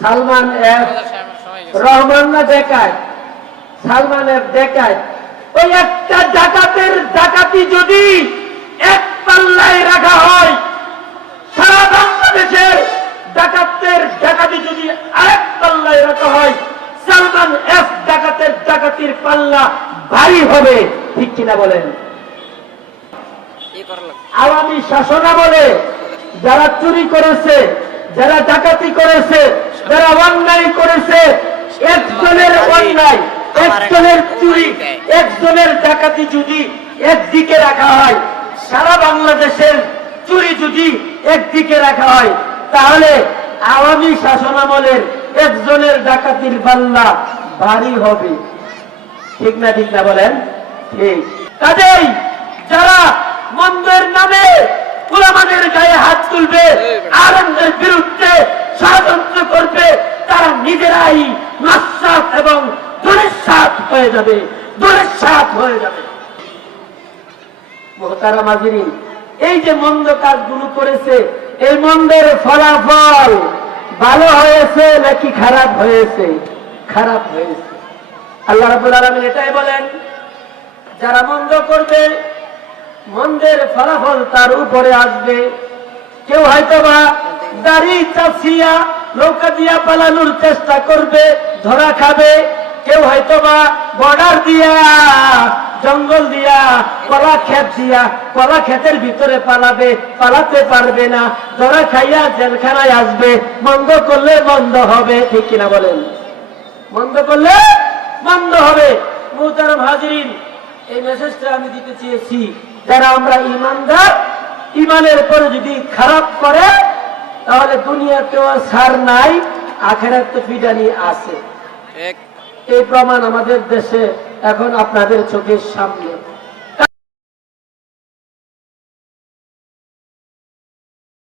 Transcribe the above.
Salman F Rahman না দেখায় Salman F দেখায়। ওই একটা ডাকাতের ডাকাতি যদি এক পাল্লায় রাখা হয়, সারা বাংলাদেশের ডাকাতের ডাকাতি যদি আরেক পাল্লায় রাখা হয়, সালমান এফ ডাকাতের ডাকাতির পাল্লা ভারী হবে, ঠিক কিনা বলেন? আওয়ামী শাসনামলে যারা চুরি করেছে, যারা ডাকাতি করেছে যারা অন্যায় করেছে একজনের অন্যায় একজনের চুরি একজনের ডাকাতি যদি একদিকে রাখা হয় সারা বাংলাদেশের চুরি যদি একদিকে রাখা হয় তাহলে আওয়ামী শাসনামলের একজনের ডাকাতির পাল্লা ভারী হবে। ঠিক না ঠিক না বলেন? ঠিক। কাজেই যারা মন্দের নামে গোলামাদের গায়ে হাত তুলবে আনন্দের বিরুদ্ধে ষড়যন্ত্র করবে তারা নস্বাত এবং দুরের হয়ে যাবে দুরের হয়ে যাবে। মোহতারা মাজিরিন, এই যে মন্দ কাজগুলো করেছে, এই মন্দের ফলাফল ভালো হয়েছে নাকি খারাপ হয়েছে? খারাপ হয়েছে। আল্লাহ রাবুল আলমিন এটাই বলেন, যারা মন্দ করবে, মন্দের ফলাফল তার উপরে আসবে। কেউ হয়তো বা দাড়ি চাষিয়া নৌকা দিয়া পালানোর চেষ্টা করবে, ধরা খাবে। কেউ হয়তো বা বর্ডার দিয়া, জঙ্গল দিয়া কলা ক্ষেত দিয়া কলা ক্ষেতের ভিতরে পালাবে, পালাতে পারবে না। ধরা খাইয়া জেলখানায় আসবে মন্দ করলে বন্ধ হবে, ঠিক কিনা বলেন? বন্ধ করলে বন্ধ হবে। মোহতারাম হাজরিন, এই মেসেজটা আমি দিতে চেয়েছি। যারা আমরা ইমানদার, ইমানের পরে যদি খারাপ করে তাহলে দুনিয়াতেও আর সার নাই আখেরাত তো ফিডানি আছে। এই প্রমাণ আমাদের দেশে এখন আপনাদের চোখের সামনে।